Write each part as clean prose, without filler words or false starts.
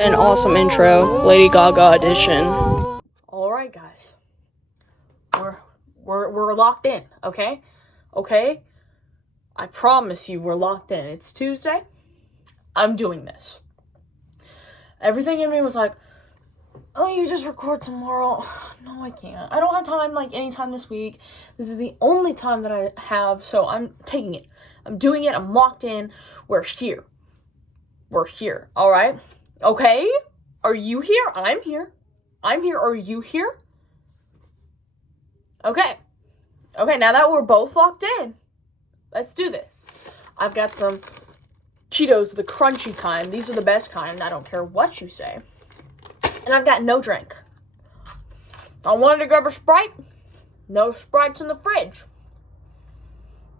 An awesome intro, Lady Gaga edition. All right, guys, we're locked in. Okay. I promise you, we're locked in. It's Tuesday. I'm doing this. Everything in me was like, "Oh, you just record tomorrow." No, I can't. I don't have time. Anytime this week. This is the only time that I have, so I'm taking it. I'm doing it. I'm locked in. We're here. All right. Okay. Are you here? I'm here. Are you here? Okay. Now that we're both locked in, let's do this. I've got some Cheetos, the crunchy kind. These are the best kind. I don't care what you say. And I've got no drink. I wanted to grab a Sprite. No Sprites in the fridge.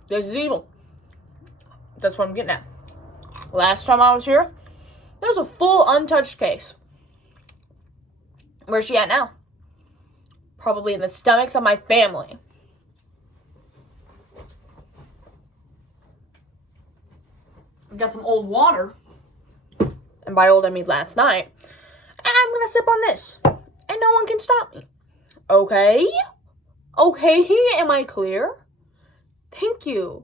This is evil. That's what I'm getting at. Last time I was here, there was a full untouched case. Where's she at now? Probably in the stomachs of my family. I've got some old water. And by old, I mean last night. And I'm going to sip on this. And no one can stop me. Okay, am I clear? Thank you.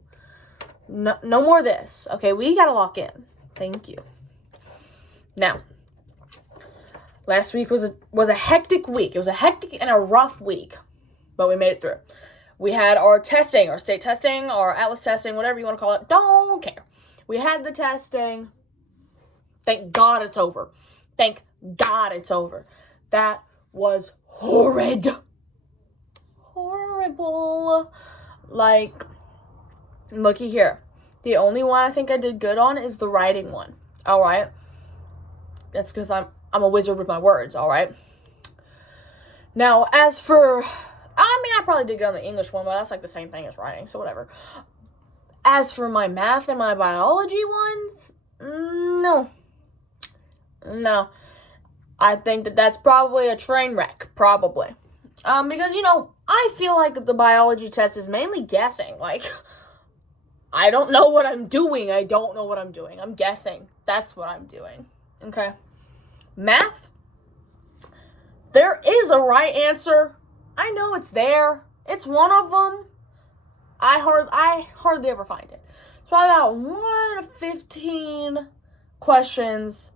No more of this. Okay, we got to lock in. Thank you. Now, last week was a hectic week. It was a hectic and a rough week, but we made it through. We had our testing, our state testing, our Atlas testing, whatever you want to call it. Don't care. We had the testing. Thank God it's over. That was horrid. Horrible. Looky here. The only one I think I did good on is the writing one. All right. That's because I'm a wizard with my words, all right? Now, I probably did good on the English one, but that's the same thing as writing, so whatever. As for my math and my biology ones, no. I think that's probably a train wreck, probably. Because, I feel like the biology test is mainly guessing. I don't know what I'm doing. I'm guessing. That's what I'm doing. Okay. Math, there is a right answer. I know it's there. It's one of them. I hardly ever find it. So I got 1 to 15 questions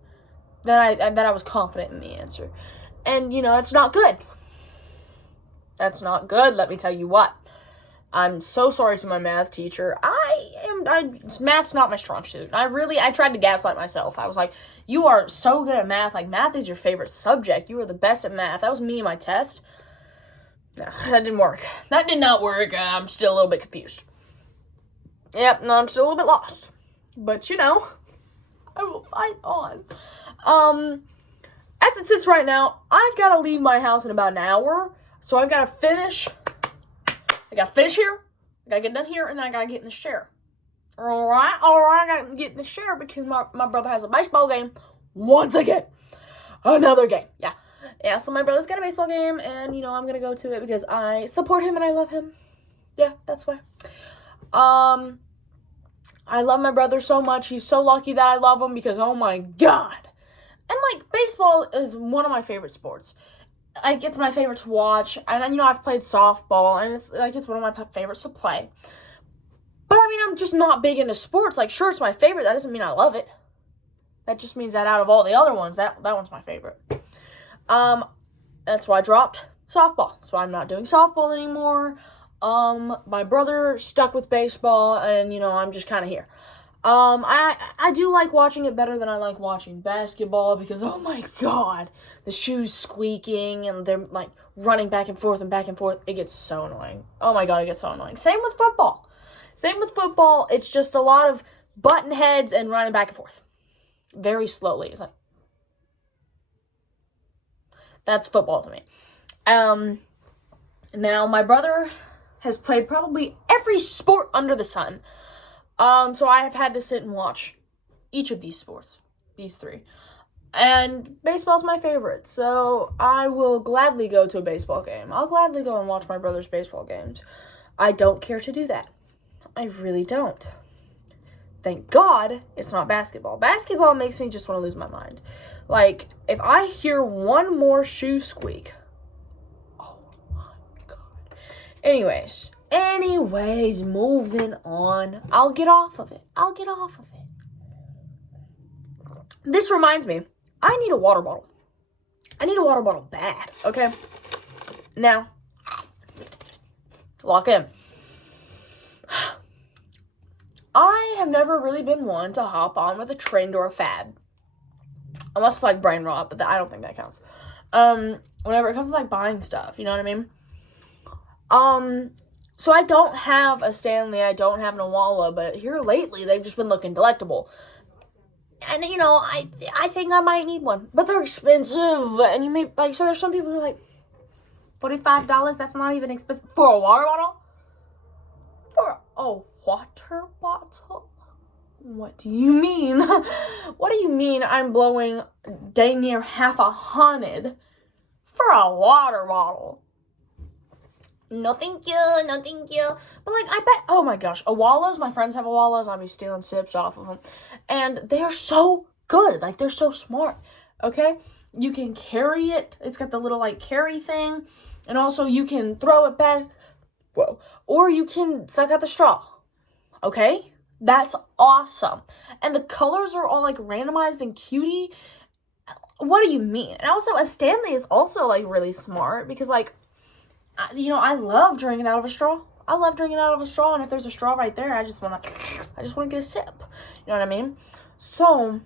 that I was confident in the answer. And, it's not good. That's not good, let me tell you what. I'm so sorry to my math teacher. Math's not my strong suit. I tried to gaslight myself. I was like, you are so good at math. Math is your favorite subject. You are the best at math. That was me in my test. No, that didn't work. That did not work. I'm still a little bit confused. Yep, no, I'm still a little bit lost. But, I will fight on. As it sits right now, I've got to leave my house in about an hour. So I've got to finish. I gotta finish here, I gotta get done here, and then I gotta get in the chair. Alright, I gotta get in the chair because my brother has a baseball game once again. Another game, yeah, so my brother's got a baseball game, and, I'm gonna go to it because I support him and I love him. Yeah, that's why. I love my brother so much. He's so lucky that I love him because, oh my God. And, baseball is one of my favorite sports. It's my favorite to watch, and, I've played softball, and it's one of my favorites to play. But, I'm just not big into sports. Sure, it's my favorite. That doesn't mean I love it. That just means that out of all the other ones, that one's my favorite. That's why I dropped softball. So I'm not doing softball anymore. My brother stuck with baseball, and, I'm just kind of here. I do like watching it better than I like watching basketball because, oh my God, the shoes squeaking and they're running back and forth. It gets so annoying. Oh my God, it gets so annoying. Same with football. It's just a lot of button heads and running back and forth. Very slowly. It's that's football to me. Now my brother has played probably every sport under the sun. So I have had to sit and watch each of these sports, these three. And baseball's my favorite, so I will gladly go to a baseball game. I'll gladly go and watch my brother's baseball games. I don't care to do that. I really don't. Thank God it's not basketball. Basketball makes me just want to lose my mind. Like, if I hear one more shoe squeak, oh my God. Anyways, moving on. I'll get off of it. This reminds me, I need a water bottle. I need a water bottle bad, okay? Now, lock in. I have never really been one to hop on with a trend or a fad. Unless it's like brain rot, but I don't think that counts. Whenever it comes to like buying stuff, you know what I mean? So I don't have a Stanley, I don't have an Awala, but here lately they've just been looking delectable. And, you know, I think I might need one. But they're expensive. And you may, like, so there's some people who are like, $45? That's not even expensive. For a water bottle? For a water bottle? What do you mean? What do you mean I'm blowing dang near $100 for a water bottle? No, thank you. But, like, I bet, oh my gosh, Awalas, my friends have Awalas, I'll be stealing sips off of them. And they are so good. Like, they're so smart, okay? You can carry it. It's got the little, like, carry thing. And also, you can throw it back. Whoa. Or you can suck out the straw, okay? That's awesome. And the colors are all, like, randomized and cutie. What do you mean? And also, a Stanley is also, like, really smart because, like, you know, I love drinking out of a straw. And if there's a straw right there, I just want to get a sip. You know what I mean? So,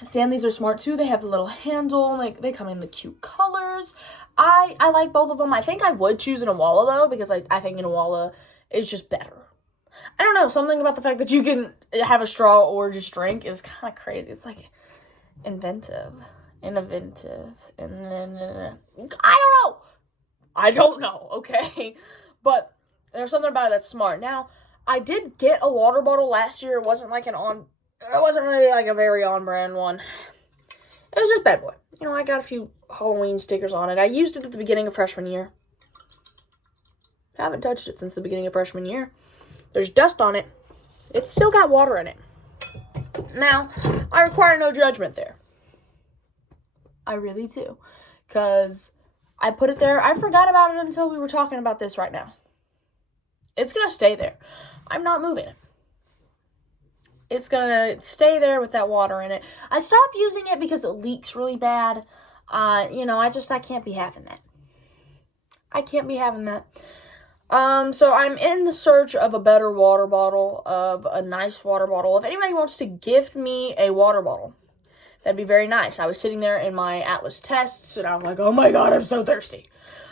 Stanleys are smart too. They have the little handle. Like, they come in the cute colors. I like both of them. I think I would choose an Awala though, because I think an Awala is just better. I don't know. Something about the fact that you can have a straw or just drink is kind of crazy. It's like inventive. And I don't know, okay? But there's something about it that's smart. Now, I did get a water bottle last year. It wasn't really like a very on-brand one. It was just Bad Boy. You know, I got a few Halloween stickers on it. I used it at the beginning of freshman year. Haven't touched it since the beginning of freshman year. There's dust on it. It's still got water in it. Now, I require no judgment there. I really do. Because I put it there. I forgot about it until we were talking about this right now. It's going to stay there. I'm not moving it. It's going to stay there with that water in it. I stopped using it because it leaks really bad. You know, I can't be having that. So I'm in the search of a better water bottle, of a nice water bottle. If anybody wants to gift me a water bottle, that'd be very nice. I was sitting there in my Atlas tests, and I was like, oh my God, I'm so thirsty.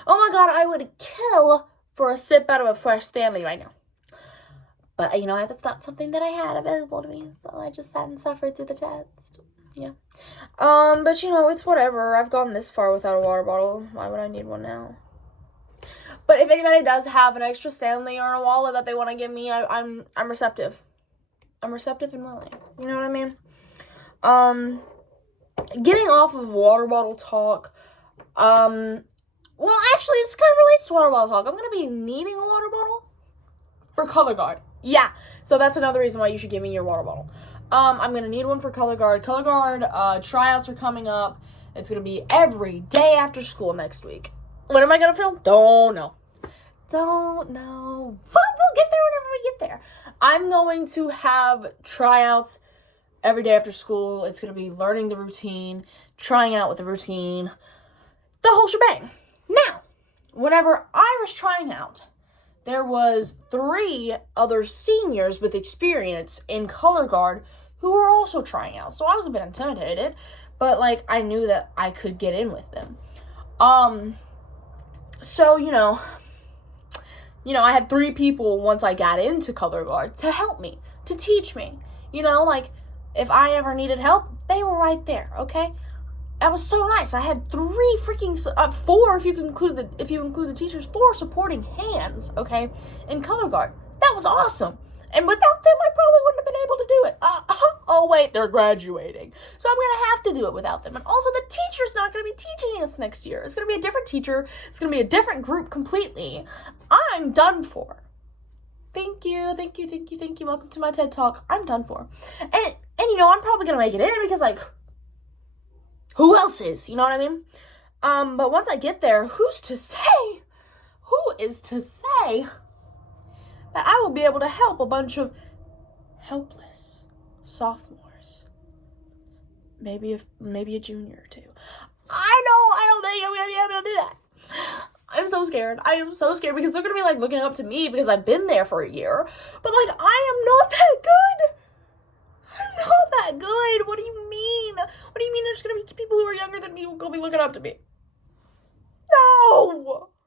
Oh my God, I would kill for a sip out of a fresh Stanley right now. But, you know, that's not something that I had available to me, so I just hadn't suffered through the test. Yeah. But, you know, it's whatever. I've gone this far without a water bottle. Why would I need one now? But if anybody does have an extra Stanley or a wallet that they want to give me, I'm receptive. I'm receptive and willing. You know what I mean? Getting off of water bottle talk, well, actually, this kind of relates to water bottle talk. I'm going to be needing a water bottle for cologaurd. Yeah, so that's another reason why you should give me your water bottle. I'm going to need one for cologaurd. Cologaurd, tryouts are coming up. It's going to be every day after school next week. When am I going to film? Don't know. But we'll get there whenever we get there. I'm going to have tryouts every day after school. It's going to be learning the routine, trying out with the routine, the whole shebang. Now, whenever I was trying out, there was 3 other seniors with experience in cologaurd who were also trying out. So I was a bit intimidated, but, like, I knew that I could get in with them. So, you know, I had 3 people once I got into cologaurd to help me, to teach me. You know, like, if I ever needed help, they were right there, okay? That was so nice. I had 4 if you include the teachers, 4 supporting hands, okay, in cologaurd. That was awesome. And without them, I probably wouldn't have been able to do it. Oh wait, they're graduating, so I'm gonna have to do it without them. And also, the teacher's not gonna be teaching us next year. It's gonna be a different teacher. It's gonna be a different group completely. I'm done for. Thank you. Welcome to my TED Talk. I'm done for. And you know, I'm probably gonna make it in because, like, who else is? You know what I mean? But once I get there, who is to say that I will be able to help a bunch of helpless sophomores? Maybe a junior or two. I don't think I'm gonna be able to do that. I'm so scared. I am so scared because they're gonna be, like, looking up to me because I've been there for a year. But, like, I am not that good. I'm not that good. What do you mean? What do you mean there's gonna be people who are younger than me who are gonna be looking up to me? No,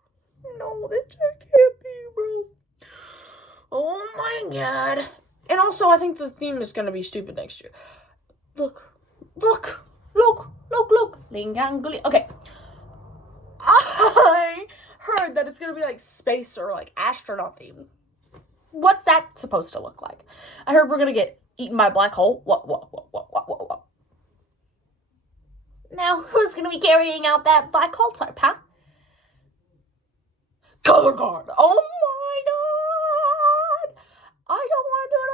that can't be, bro. Oh my god. And also, I think the theme is gonna be stupid next year. Look. Okay. I heard that it's gonna be, like, space or, like, astronaut themed. What's that supposed to look like? I heard we're gonna get eaten by a black hole. What? Now, who's gonna be carrying out that black hole type, huh? Cologaurd. Oh my god! I don't want to do it.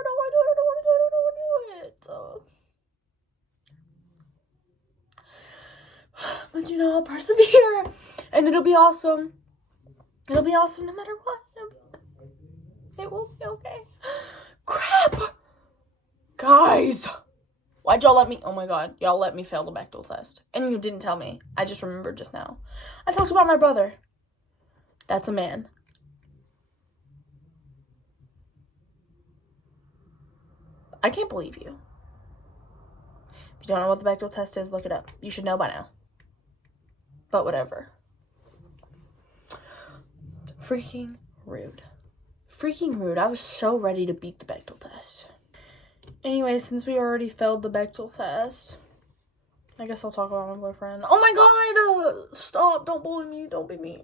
But, you know, I'll persevere. And it'll be awesome. It'll be awesome no matter what. It will be okay. Crap! Guys! Why'd y'all let me... Oh my god. Y'all let me fail the Bechdel test. And you didn't tell me. I just remembered just now. I talked about my brother. That's a man. I can't believe you. If you don't know what the Bechdel test is, look it up. You should know by now. But whatever. Freaking rude. I was so ready to beat the Bechdel test. Anyway, since we already failed the Bechdel test, I guess I'll talk about my boyfriend. Oh my god! Stop! Don't bully me. Don't be mean.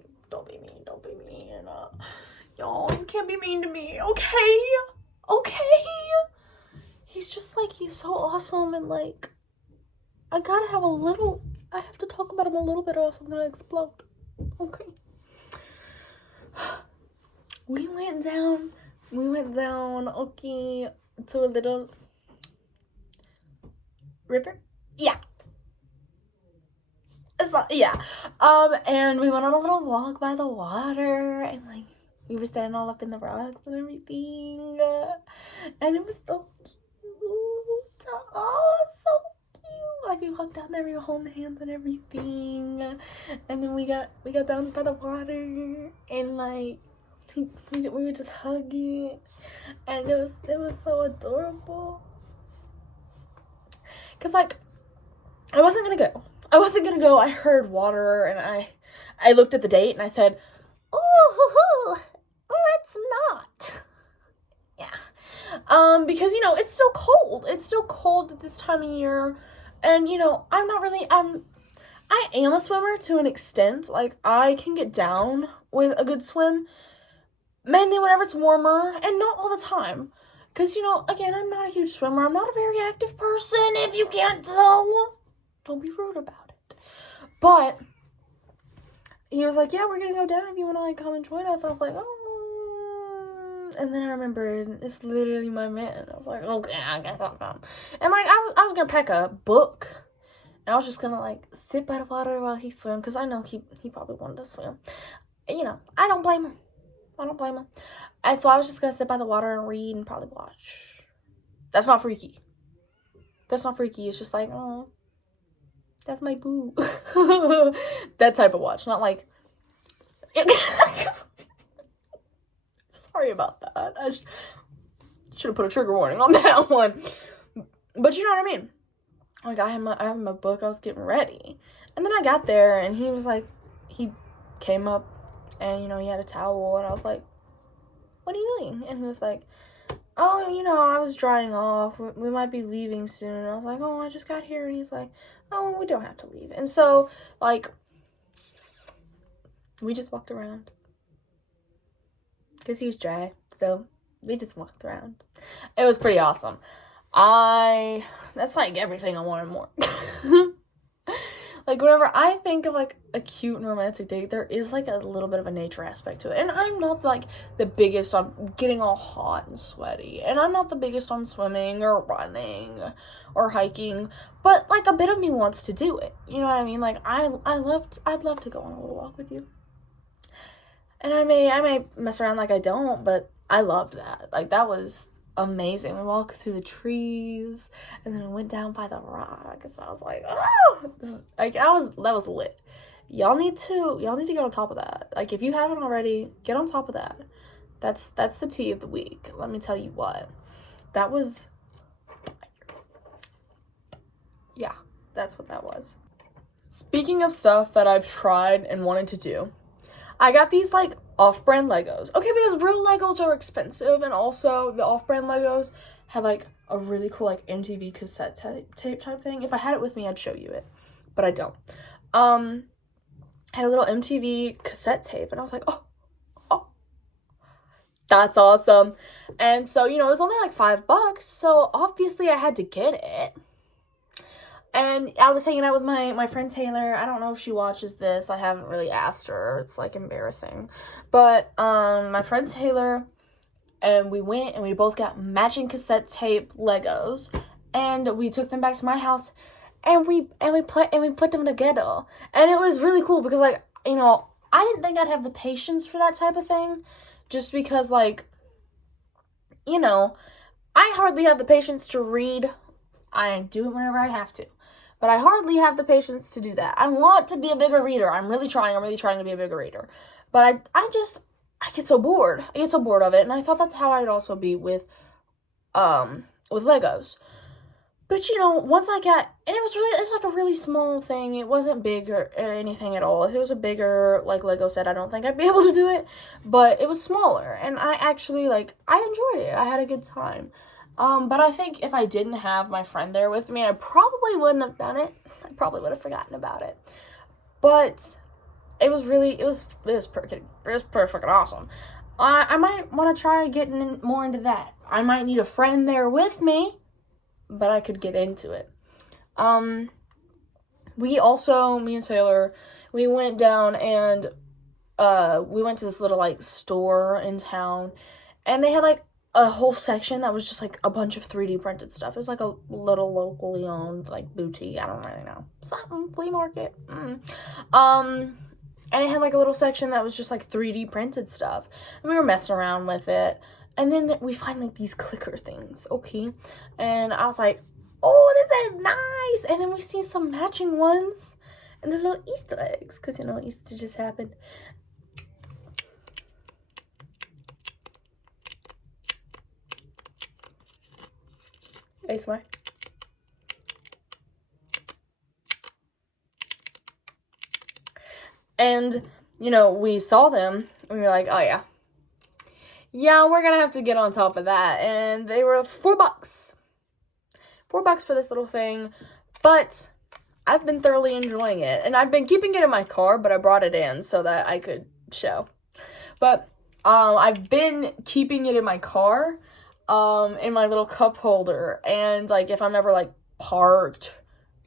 Y'all, you can't be mean to me, okay? He's just, like, he's so awesome, and, like, I have to talk about him a little bit or else I'm gonna explode. Okay. We went down, okay, to a little river? Yeah. And we went on a little walk by the water, and, like, we were standing all up in the rocks and everything, and it was so cute. Oh, so cute. Like, we walked down there, we were holding hands and everything, and then we got down by the water, and, like, we were just hugging, and it was so adorable. Cause, like, I wasn't gonna go. I heard water, and I looked at the date, and I said, "Oh, let's not." Yeah. Because, you know, it's still cold. It's still cold at this time of year, and, you know, I am a swimmer to an extent. Like, I can get down with a good swim, mainly whenever it's warmer, and not all the time. Because, you know, again, I'm not a huge swimmer. I'm not a very active person, if you can't tell. Don't be rude about it. But he was like, yeah, we're going to go down if you want to, like, come and join us. I was like, oh. And then I remembered, it's literally my man. I was like, okay, I guess I'll come. And, like, I was going to pack a book. And I was just going to, like, sit by the water while he swam. Because I know he probably wanted to swim. And, you know, I don't blame him. And so I was just going to sit by the water and read and probably watch. That's not freaky. It's just like, oh, that's my boo. That type of watch. Not like... Sorry about that. I should have put a trigger warning on that one. But you know what I mean? Like, I had my book. I was getting ready. And then I got there, and he was like... He came up, and, you know, he had a towel, and I was like, what are you doing? And he was like, oh, you know, I was drying off. We might be leaving soon. And I was like, oh, I just got here. And he's like, oh, we don't have to leave. And so, like, we just walked around. Because he was dry. So, we just walked around. It was pretty awesome. That's like everything I wanted more. Like, whenever I think of, like, a cute and romantic date, there is, like, a little bit of a nature aspect to it. And I'm not, like, the biggest on getting all hot and sweaty. And I'm not the biggest on swimming or running or hiking. But, like, a bit of me wants to do it. You know what I mean? Like, I'd love to go on a little walk with you. And I may mess around like I don't, but I loved that. Like, that was amazing. We walked through the trees, and then we went down by the rocks. I was like, oh, that was lit. Y'all need to get on top of that. Like, if you haven't already, get on top of that. That's the tea of the week. Let me tell you what. That was, yeah, that's what that was. Speaking of stuff that I've tried and wanted to do, I got these, like, off-brand Legos. Okay, because real Legos are expensive, and also the off-brand Legos have, like, a really cool, like, MTV cassette tape type thing. If I had it with me, I'd show you it, but I don't. I had a little MTV cassette tape, and I was like, oh, that's awesome. And so, you know, it was only, like, $5, so obviously I had to get it. And I was hanging out with my friend Taylor. I don't know if she watches this. I haven't really asked her. It's, like, embarrassing. But, my friend Taylor, and we went and we both got matching cassette tape Legos. And we took them back to my house. And we put them together. And it was really cool because, like, you know, I didn't think I'd have the patience for that type of thing. Just because, like, you know, I hardly have the patience to read. I do it whenever I have to. But I hardly have the patience to do that. I want to be a bigger reader. I'm really trying to be a bigger reader. But I get so bored. I get so bored of it. And I thought that's how I'd also be with Legos. But, you know, once I got, and it was like a really small thing. It wasn't big or anything at all. If it was a bigger, like, Lego set, I don't think I'd be able to do it. But it was smaller. And I actually, like, I enjoyed it. I had a good time. But I think if I didn't have my friend there with me, I probably wouldn't have done it. I probably would have forgotten about it. But it was pretty freaking awesome. I might want to try getting more into that. I might need a friend there with me, but I could get into it. Me and Taylor, we went down and, we went to this little, like, store in town, and they had, like, a whole section that was just, like, a bunch of 3D printed stuff. It was, like, a little locally owned, like, boutique. I don't really know. Something. Flea market. And it had, like, a little section that was just, like, 3D printed stuff. And we were messing around with it. And then we find, like, these clicker things. Okay. And I was like, oh, this is nice. And then we see some matching ones. And they're little Easter eggs. Because, you know, Easter just happened. ASMR. And, you know, we saw them, and we were like, oh, yeah. Yeah, we're gonna have to get on top of that. And they were $4. $4 for this little thing. But I've been thoroughly enjoying it. And I've been keeping it in my car, but I brought it in so that I could show. But, I've been keeping it in my car, in my little cup holder, and, like, if I'm ever, like, parked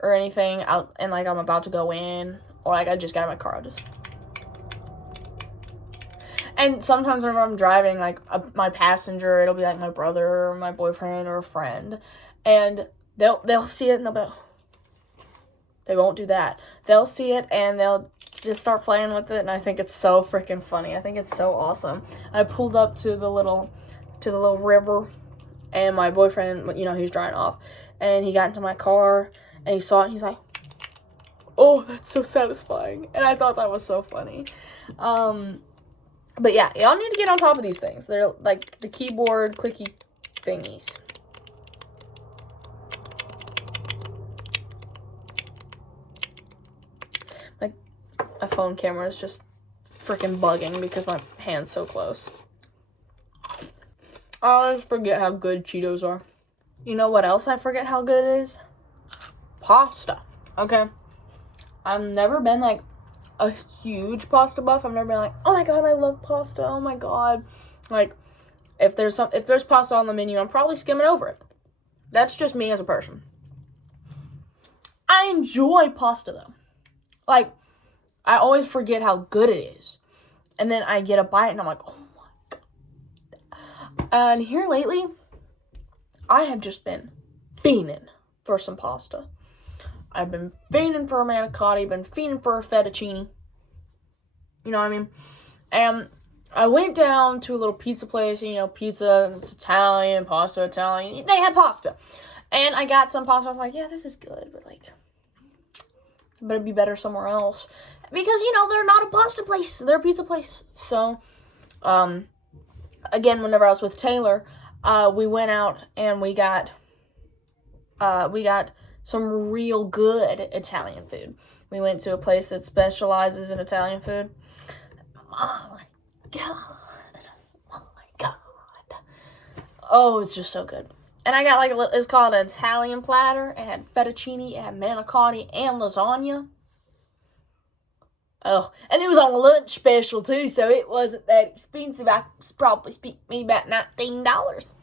or anything out and, like, I'm about to go in, or, like, I just got in my car, I'll just, and sometimes whenever I'm driving, like, my passenger, it'll be, like, my brother or my boyfriend or a friend, and they'll see it, and they'll be, they won't do that. They'll see it, and they'll just start playing with it, and I think it's so freaking funny. I think it's so awesome. I pulled up to the little river, and my boyfriend, you know, he was drying off, and he got into my car, and he saw it, and he's like, oh, that's so satisfying, and I thought that was so funny. But yeah, y'all need to get on top of these things. They're, like, the keyboard clicky thingies. Like, my phone camera is just freaking bugging because my hand's so close. I always forget how good Cheetos are. You know what else I forget how good it is? Pasta. Okay? I've never been, like, a huge pasta buff. I've never been like, oh my god, I love pasta. Oh my god. Like, if there's pasta on the menu, I'm probably skimming over it. That's just me as a person. I enjoy pasta, though. Like, I always forget how good it is. And then I get a bite and I'm like, oh my God. And here lately, I have just been fiending for some pasta. I've been fiending for a manicotti, been fiending for a fettuccine. You know what I mean? And I went down to a little pizza place, pizza, it's Italian, pasta Italian. They had pasta. And I got some pasta. I was like, yeah, this is good, but like, it better be better somewhere else. Because, they're not a pasta place. They're a pizza place. So, again, whenever I was with Taylor, we went out and we got some real good Italian food. We went to a place that specializes in Italian food. Oh my God. Oh my God. Oh, it's just so good. And I got it's called an Italian platter. It had fettuccine, it had manicotti, and lasagna. Oh, and it was on a lunch special too, so it wasn't that expensive. I probably spent me about $19.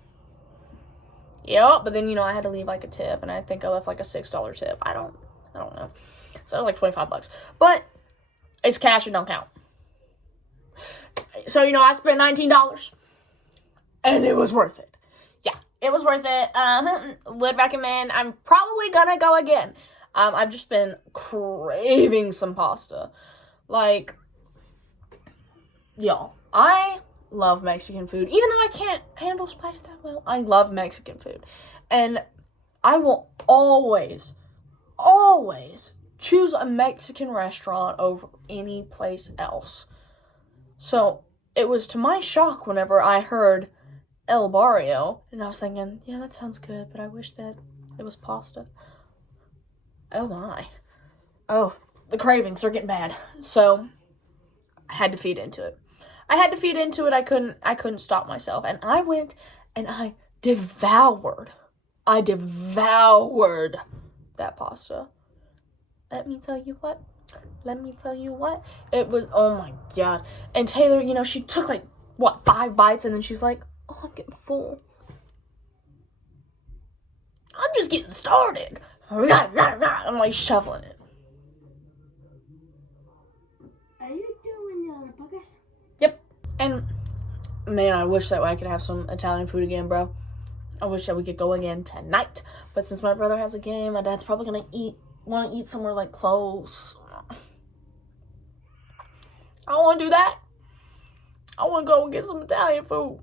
Yep, but then, I had to leave, a tip, and I think I left, a $6 tip. I don't know. So, it was, $25. But, it's cash, it don't count. So, I spent $19, and it was worth it. Yeah, it was worth it. Would recommend. I'm probably gonna go again. I've just been craving some pasta. Y'all, I love Mexican food. Even though I can't handle spice that well, I love Mexican food. And I will always choose a Mexican restaurant over any place else. So, it was to my shock whenever I heard El Barrio, and I was thinking, yeah, that sounds good, but I wish that it was pasta. Oh my. Oh, the cravings are getting bad. So, I had to feed into it. I couldn't stop myself. And I went and I devoured that pasta. Let me tell you what. It was, oh my God. And Taylor, she took 5 bites and then she's like, oh, I'm getting full. I'm just getting started. I'm shoveling it. Are you doing the podcast? Yep. And man, I wish that I could have some Italian food again, bro. I wish that we could go again tonight. But since my brother has a game, my dad's probably gonna want to eat somewhere close. I don't want to do that. I want to go and get some Italian food.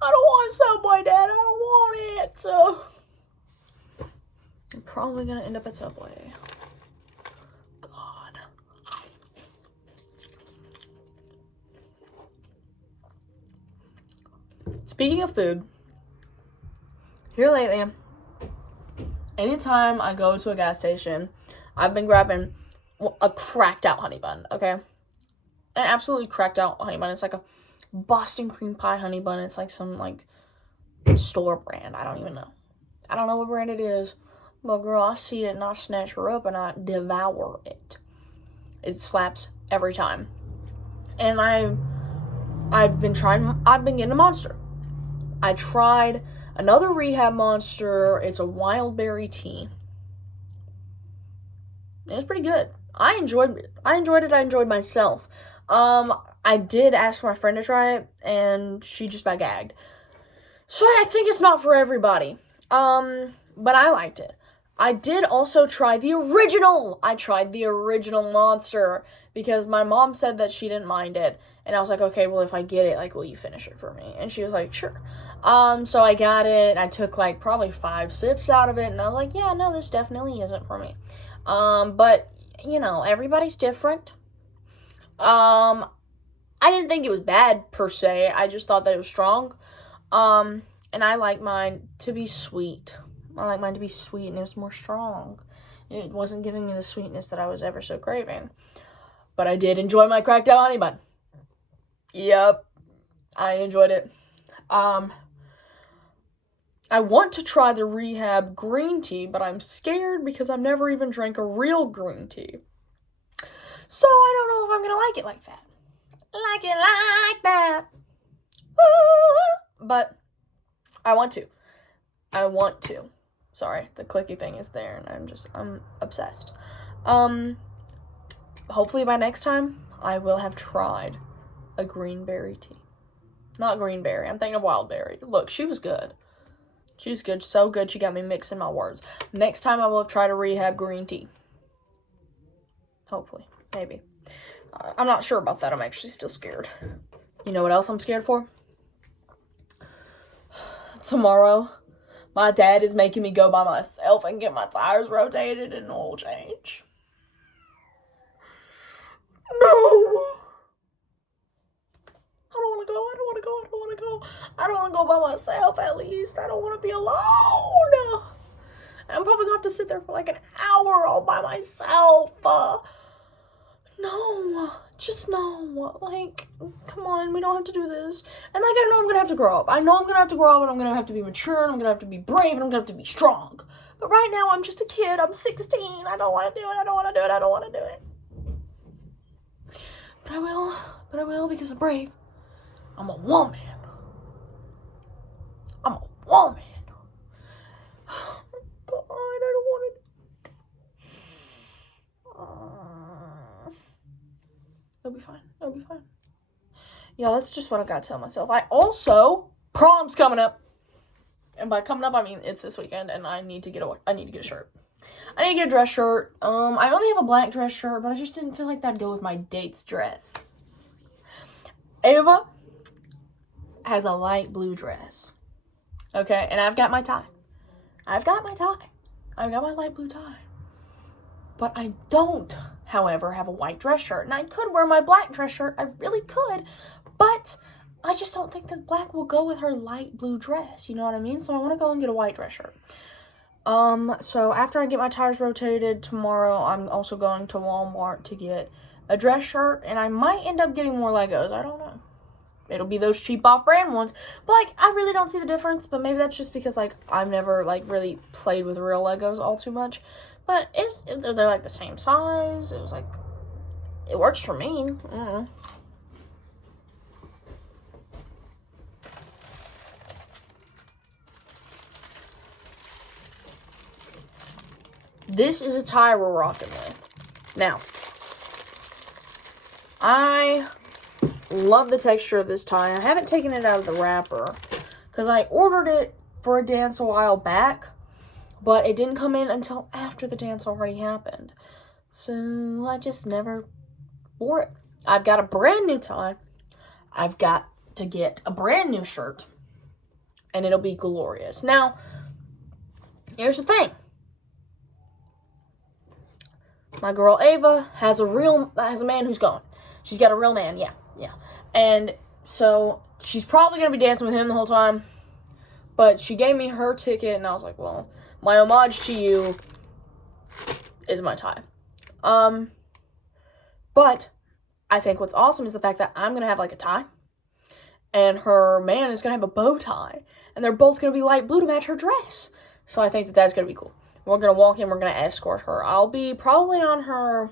I don't want Subway, Dad. I don't want it. So I'm probably gonna end up at Subway. God. Speaking of food, here lately, anytime I go to a gas station, I've been grabbing a cracked out honey bun, okay? An absolutely cracked out honey bun. It's a Boston cream pie honey bun. It's some store brand. I don't even know. I don't know what brand it is. But girl, I see it and I snatch her up and I devour it. It slaps every time. And I've been getting a Monster. I tried another Rehab Monster. It's a wild berry tea. It was pretty good. I enjoyed it. I enjoyed myself. I did ask my friend to try it, and she just got gagged. So I think it's not for everybody. But I liked it. I did also try the original. I tried the original Monster because my mom said that she didn't mind it. And I was like, okay, well, if I get it, will you finish it for me? And she was like, sure. So I got it. I took probably 5 sips out of it. And I was like, yeah, no, this definitely isn't for me. But, everybody's different. I didn't think it was bad per se. I just thought that it was strong. And I like mine to be sweet. And it was more strong. It wasn't giving me the sweetness that I was ever so craving. But I did enjoy my cracked out honey bun. Yep. I enjoyed it. I want to try the Rehab green tea, but I'm scared because I've never even drank a real green tea. So I don't know if I'm gonna like it like that. Like it like that. Woo! But I want to. Sorry, the clicky thing is there, and I'm obsessed. hopefully by next time, I will have tried a greenberry tea. Not greenberry, I'm thinking of wildberry. Look, she was good. She was good, so good, she got me mixing my words. Next time, I will have tried a rehab green tea. Hopefully, maybe. I'm not sure about that, I'm actually still scared. You know what else I'm scared for? Tomorrow, my dad is making me go by myself and get my tires rotated and oil change. No! I don't want to go. I don't want to go by myself, at least. I don't want to be alone. I'm probably going to have to sit there for like an hour all by myself. No. Just no. Like, come on. We don't have to do this. And like, I know I'm going to have to grow up. I know I'm going to have to grow up, and I'm going to have to be mature, and I'm going to have to be brave, and I'm going to have to be strong. But right now, I'm just a kid. I'm 16. I don't want to do it. I don't want to do it. But I will because I'm brave. I'm a woman. Oh, God, I don't want to. It'll be fine. Yeah, that's just what I gotta tell myself. Prom's coming up. And by coming up, I mean it's this weekend, and I need to get a shirt. I need to get a dress shirt. I only have a black dress shirt, but I just didn't feel like that'd go with my date's dress. Ava has a light blue dress. Okay, and I've got my tie. I've got my light blue tie. But I don't, however, have a white dress shirt. And I could wear my black dress shirt. I really could. But I just don't think that black will go with her light blue dress. You know what I mean? So I want to go and get a white dress shirt. So after I get my tires rotated tomorrow, I'm also going to Walmart to get a dress shirt. And I might end up getting more Legos. I don't know. It'll be those cheap off-brand ones. But, like, I really don't see the difference. But maybe that's just because, like, I've never, like, really played with real Legos all too much. But they're, like, the same size. It was, like, it works for me. This is a tie we're rocking with. Now, I love the texture of this tie. I haven't taken it out of the wrapper because I ordered it for a dance a while back, but it didn't come in until after the dance already happened. So I just never wore it. I've got a brand new tie. I've got to get a brand new shirt, and it'll be glorious. Now, here's the thing. My girl Ava has a man who's going. She's got a real man, yeah. And so she's probably going to be dancing with him the whole time. But she gave me her ticket, and I was like, well, my homage to you is my tie. But I think what's awesome is the fact that I'm going to have, like, a tie. And her man is going to have a bow tie. And they're both going to be light blue to match her dress. So I think that that's going to be cool. We're going to walk in. We're going to escort her. I'll be probably on her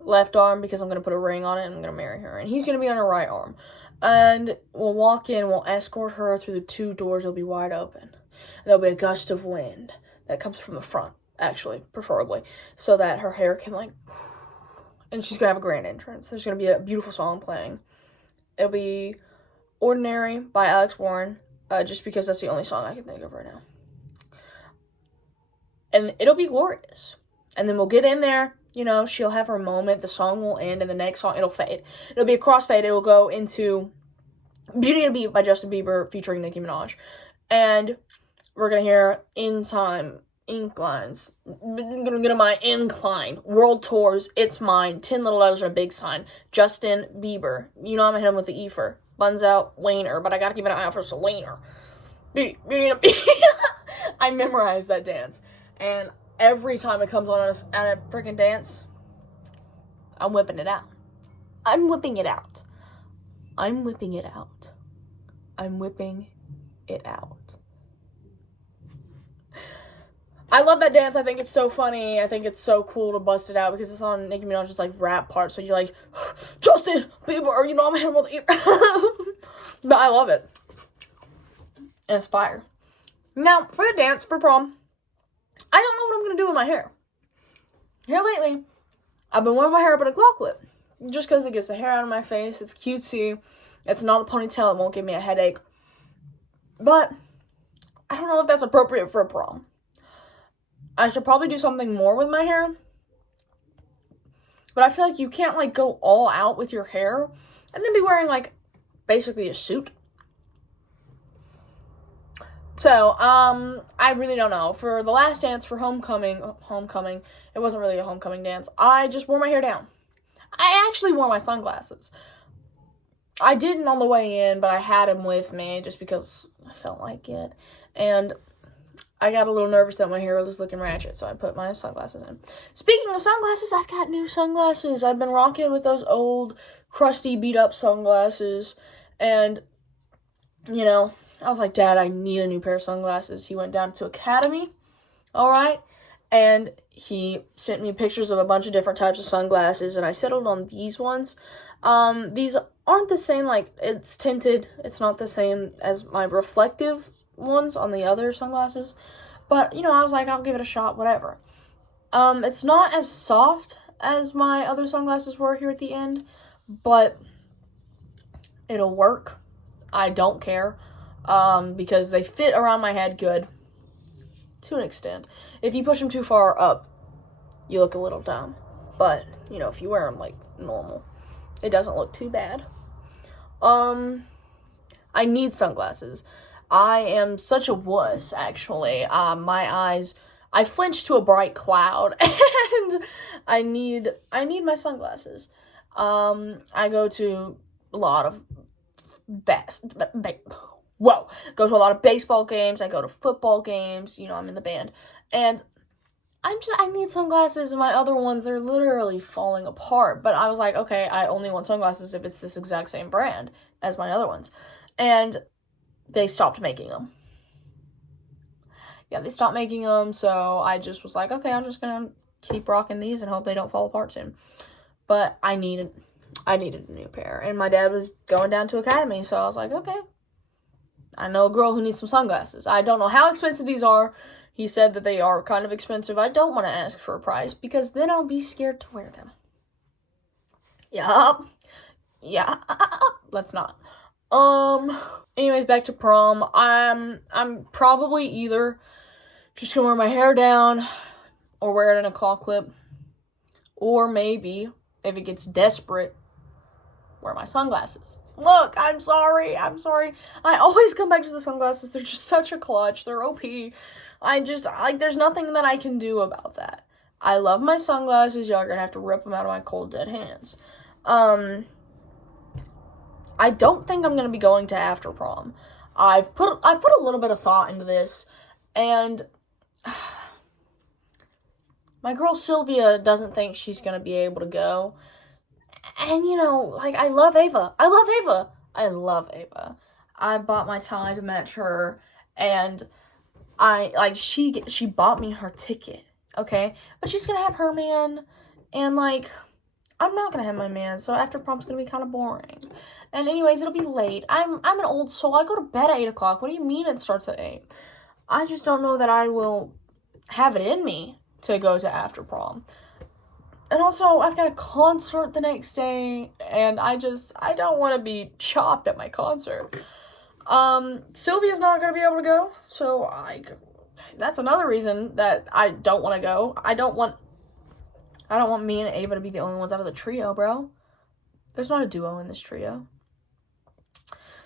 left arm because I'm going to put a ring on it and I'm going to marry her. And he's going to be on her right arm. And we'll walk in. We'll escort her through the 2 doors. They'll be wide open. And there'll be a gust of wind that comes from the front, actually, preferably, so that her hair can, like, and she's going to have a grand entrance. There's going to be a beautiful song playing. It'll be Ordinary by Alex Warren, just because that's the only song I can think of right now. And it'll be glorious. And then we'll get in there, you know, she'll have her moment, the song will end, and the next song, it'll fade. It'll be a crossfade, it'll go into Beauty and the Beat by Justin Bieber featuring Nicki Minaj. And we're gonna hear In Time, Inklines, gonna get on my Incline, World Tours, It's Mine, 10 Little Letters and a Big Sign, Justin Bieber. You know I'm gonna hit him with the E for Buns Out, Wayner, but I gotta keep an eye out for Selena. Beauty and the Beat. I memorized that dance. And every time it comes on at a freaking dance, I'm whipping it out. I'm whipping it out. I love that dance. I think it's so funny. I think it's so cool to bust it out because it's on Nicki Minaj's, like, rap part. So you're like, Justin Bieber, you know, I'm handling the ear. But I love it. And it's fire. Now, for the dance, for prom, I don't know what I'm going to do with my hair. Here lately, I've been wearing my hair up in a claw clip. Just because it gets the hair out of my face. It's cutesy. It's not a ponytail. It won't give me a headache. But I don't know if that's appropriate for a prom. I should probably do something more with my hair. But I feel like you can't, like, go all out with your hair and then be wearing, like, basically a suit. So, I really don't know. For the last dance for homecoming, it wasn't really a homecoming dance. I just wore my hair down. I actually wore my sunglasses. I didn't on the way in, but I had them with me just because I felt like it. And I got a little nervous that my hair was looking ratchet, so I put my sunglasses in. Speaking of sunglasses, I've got new sunglasses. I've been rocking with those old, crusty, beat-up sunglasses. And, you know, I was like, Dad, I need a new pair of sunglasses. He went down to Academy, all right? And he sent me pictures of a bunch of different types of sunglasses, and I settled on these ones. These aren't the same, like, it's tinted. It's not the same as my reflective ones on the other sunglasses. But, you know, I was like, I'll give it a shot, whatever. It's not as soft as my other sunglasses were here at the end, but it'll work. I don't care, because they fit around my head good, to an extent. If you push them too far up, you look a little dumb. But, you know, if you wear them, like, normal, it doesn't look too bad. I need sunglasses. I am such a wuss, actually. My eyes, I flinch to a bright cloud, and I need my sunglasses. I go to a lot of go to a lot of baseball games. I go to football games. You know, I'm in the band, and I need sunglasses, and my other ones, they're literally falling apart. But I was like, okay, I only want sunglasses if it's this exact same brand as my other ones. And they stopped making them. Yeah, they stopped making them, so I just was like, okay, I'm just gonna keep rocking these and hope they don't fall apart soon. But I needed a new pair, and my dad was going down to Academy, so I was like, okay, I know a girl who needs some sunglasses. I don't know how expensive these are. He said that they are kind of expensive. I don't want to ask for a price, because then I'll be scared to wear them. Yeah, let's not. Anyways, back to prom. I'm probably either just gonna wear my hair down or wear it in a claw clip, or maybe, if it gets desperate, wear my sunglasses. Look, I'm sorry. I always come back to the sunglasses. They're just such a clutch. They're OP. There's nothing that I can do about that. I love my sunglasses. Y'all are gonna have to rip them out of my cold, dead hands. I don't think I'm going to be going to after prom. I've put a little bit of thought into this, and my girl Sylvia doesn't think she's going to be able to go. And, you know, like, I love Ava. I bought my tie to match her, and she bought me her ticket, okay? But she's going to have her man, and, like, I'm not going to have my man, so after prom's going to be kind of boring. And anyways, it'll be late. I'm an old soul. I go to bed at 8 o'clock. What do you mean it starts at 8? I just don't know that I will have it in me to go to after prom. And also, I've got a concert the next day, and I don't want to be chopped at my concert. Sylvia's not going to be able to go, so that's another reason that I don't want to go. I don't want me and Ava to be the only ones out of the trio, bro. There's not a duo in this trio.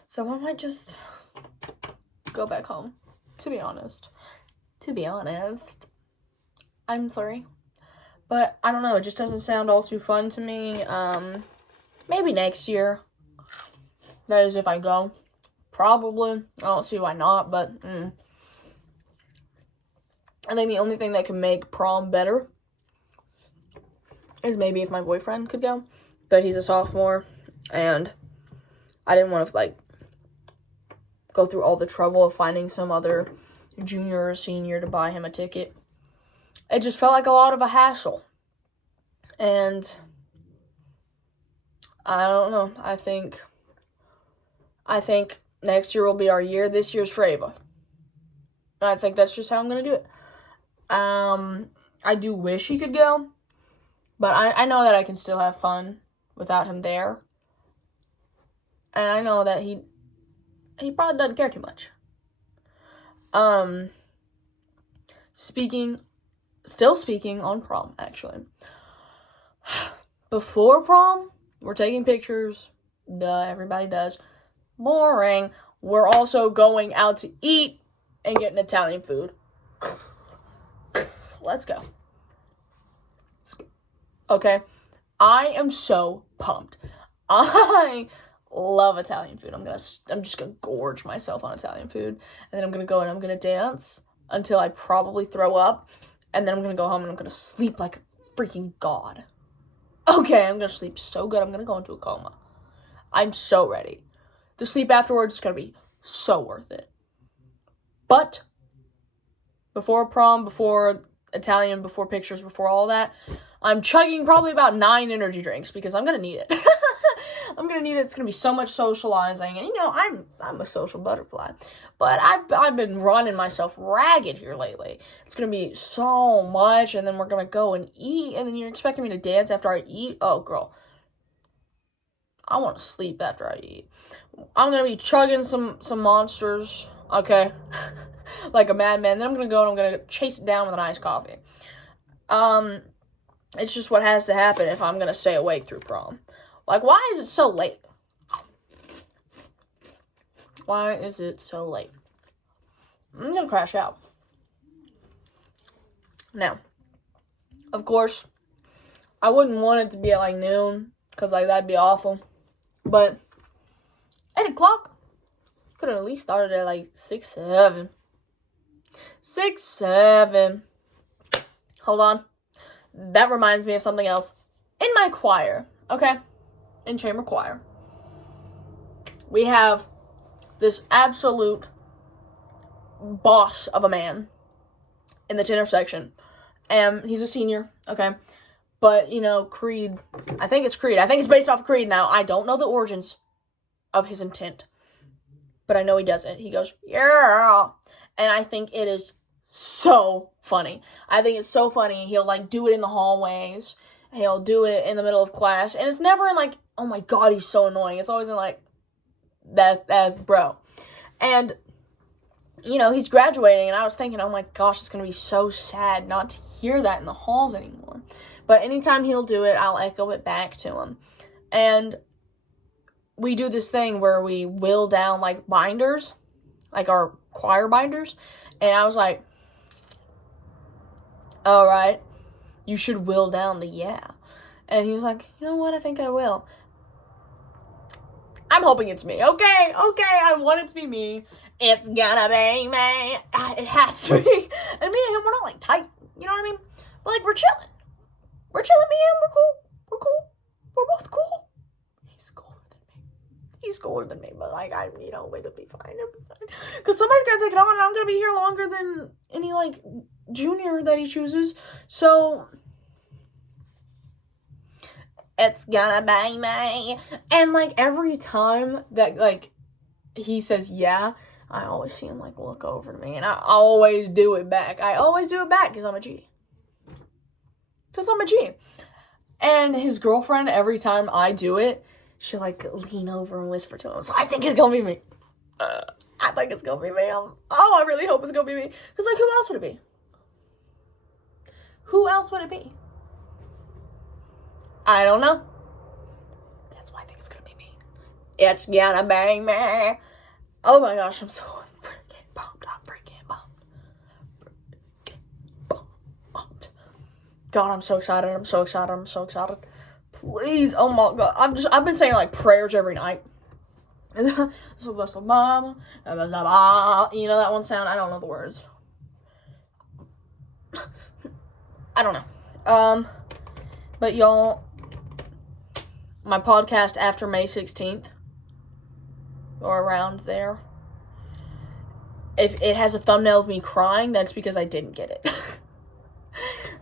So I might just go back home, to be honest. I'm sorry. But I don't know, it just doesn't sound all too fun to me. Maybe next year. That is if I go. Probably. I don't see why not, but I think the only thing that can make prom better is maybe if my boyfriend could go. But he's a sophomore, and I didn't want to, like, go through all the trouble of finding some other junior or senior to buy him a ticket. It just felt like a lot of a hassle. And I don't know. I think next year will be our year. This year's for Ava. And I think that's just how I'm going to do it. I do wish he could go, But I know that I can still have fun without him there. And I know that he probably doesn't care too much. Still speaking on prom, actually. Before prom, we're taking pictures. Duh, everybody does. Boring. We're also going out to eat and getting Italian food. Let's go. Okay. I am so pumped. I love Italian food. I'm just gonna gorge myself on Italian food. And then I'm gonna go and I'm gonna dance until I probably throw up. And then I'm gonna go home and I'm gonna sleep like a freaking god. Okay, I'm gonna sleep so good. I'm gonna go into a coma. I'm so ready. The sleep afterwards is gonna be so worth it. But before prom, before Italian, before pictures, before all that, I'm chugging probably about 9 energy drinks because I'm gonna need it. I'm gonna need it. It's gonna be so much socializing, and I'm a social butterfly, but I've been running myself ragged here lately. It's gonna be so much, and then we're gonna go and eat, and then you're expecting me to dance after I eat? Oh, girl, I want to sleep after I eat. I'm gonna be chugging some monsters, okay, like a madman. Then I'm gonna go and I'm gonna chase it down with an iced coffee. It's just what has to happen if I'm gonna stay awake through prom. Like, why is it so late? Why is it so late? I'm gonna crash out. Now, of course, I wouldn't want it to be at like noon, because like that'd be awful. But 8 o'clock, could have at least started at like 6, 7. 6, 7. Hold on. That reminds me of something else. In my choir, okay? In chamber choir, we have this absolute boss of a man in the tenor section. And he's a senior, okay? But, Creed, I think it's Creed. I think it's based off of Creed now. I don't know the origins of his intent. But I know he does it. He goes, yeah. And I think it is so funny. I think it's so funny. He'll, do it in the hallways. He'll do it in the middle of class. And it's never in, oh my god, he's so annoying. It's always in, that's bro. And, he's graduating. And I was thinking, oh my gosh, it's going to be so sad not to hear that in the halls anymore. But anytime he'll do it, I'll echo it back to him. And we do this thing where we will down, binders. Our choir binders. And I was like, all right, you should will down the yeah. And he was like, you know what, I think I will. I'm hoping it's me. Okay, I want it to be me. It's gonna be me. It has to be. And me and him, we're not, tight, you know what I mean? But, we're chilling. We're chilling, me and we're cool. We're cool. We're both cool. He's cooler than me, but, it'll be fine. Because somebody's gonna take it on, and I'm gonna be here longer than any, junior that he chooses. So, it's gonna be me. And, every time that, he says yeah, I always see him, look over to me, and I always do it back. I always do it back, because I'm a G. And his girlfriend, every time I do it, she'll, lean over and whisper to him. So I think it's gonna be me. I think it's gonna be me. I really hope it's gonna be me. Because, who else would it be? Who else would it be? I don't know. That's why I think it's gonna be me. It's gonna be me. Oh my gosh, I'm so freaking pumped. God, I'm so excited. Please, oh my god. I've been saying prayers every night. So bless the mama. You know that one sound? I don't know the words. I don't know. But y'all, my podcast after May 16th, or around there, if it has a thumbnail of me crying, that's because I didn't get it.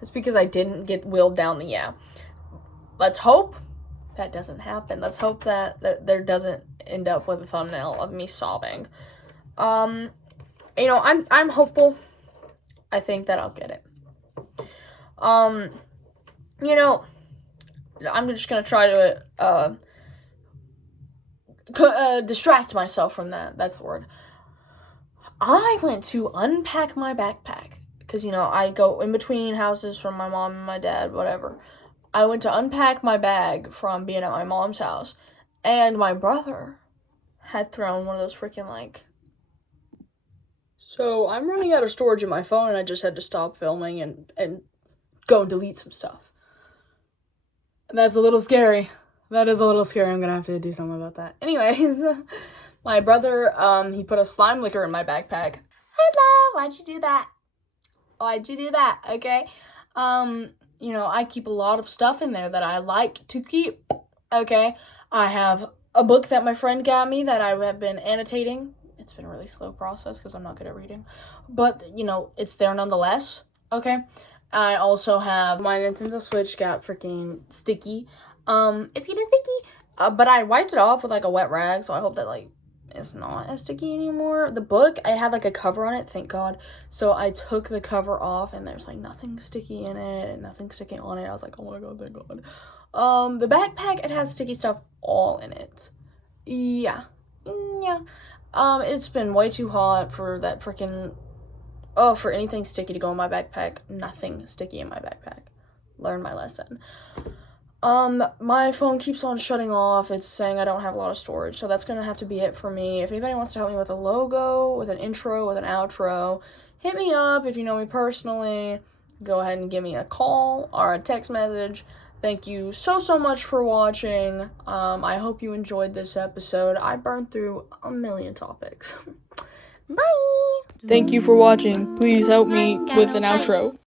It's because I didn't get willed down the yeah. Let's hope that doesn't happen. Let's hope that there doesn't end up with a thumbnail of me sobbing. I'm hopeful. I think that I'll get it. I'm just gonna try to distract myself from that. That's the word. I went to unpack my backpack because, you know, I go in between houses from my mom and my dad, whatever. I went to unpack my bag from being at my mom's house, and my brother had thrown one of those freaking, like... So, I'm running out of storage in my phone, and I just had to stop filming and go and delete some stuff. And that's a little scary. That is a little scary. I'm gonna have to do something about that. Anyways, my brother, he put a slime liquor in my backpack. Hello, why'd you do that? Why'd you do that? Okay. You know, I keep a lot of stuff in there that I like to keep. Okay. I have a book that my friend got me that I have been annotating. It's been a really slow process because I'm not good at reading. But, you know, it's there nonetheless. Okay. I also have my Nintendo Switch got freaking sticky. It's getting sticky. But I wiped it off with, like, a wet rag, so I hope that, like, it's not as sticky anymore. The book, I had, like, a cover on it, thank God. So I took the cover off, and there's, like, nothing sticky in it, and nothing sticking on it. I was like, oh my God, thank God. The backpack, it has sticky stuff all in it. Yeah. It's been way too hot for that freaking... Oh, for anything sticky to go in my backpack. Nothing sticky in my backpack. Learn my lesson. My phone keeps on shutting off. It's saying I don't have a lot of storage, so that's gonna have to be it for me. If anybody wants to help me with a logo, with an intro, with an outro, hit me up. If you know me personally, go ahead and give me a call or a text message. Thank you so much for watching. I hope you enjoyed this episode. I burned through a million topics. Bye! Thank you for watching. Please help me with an outro.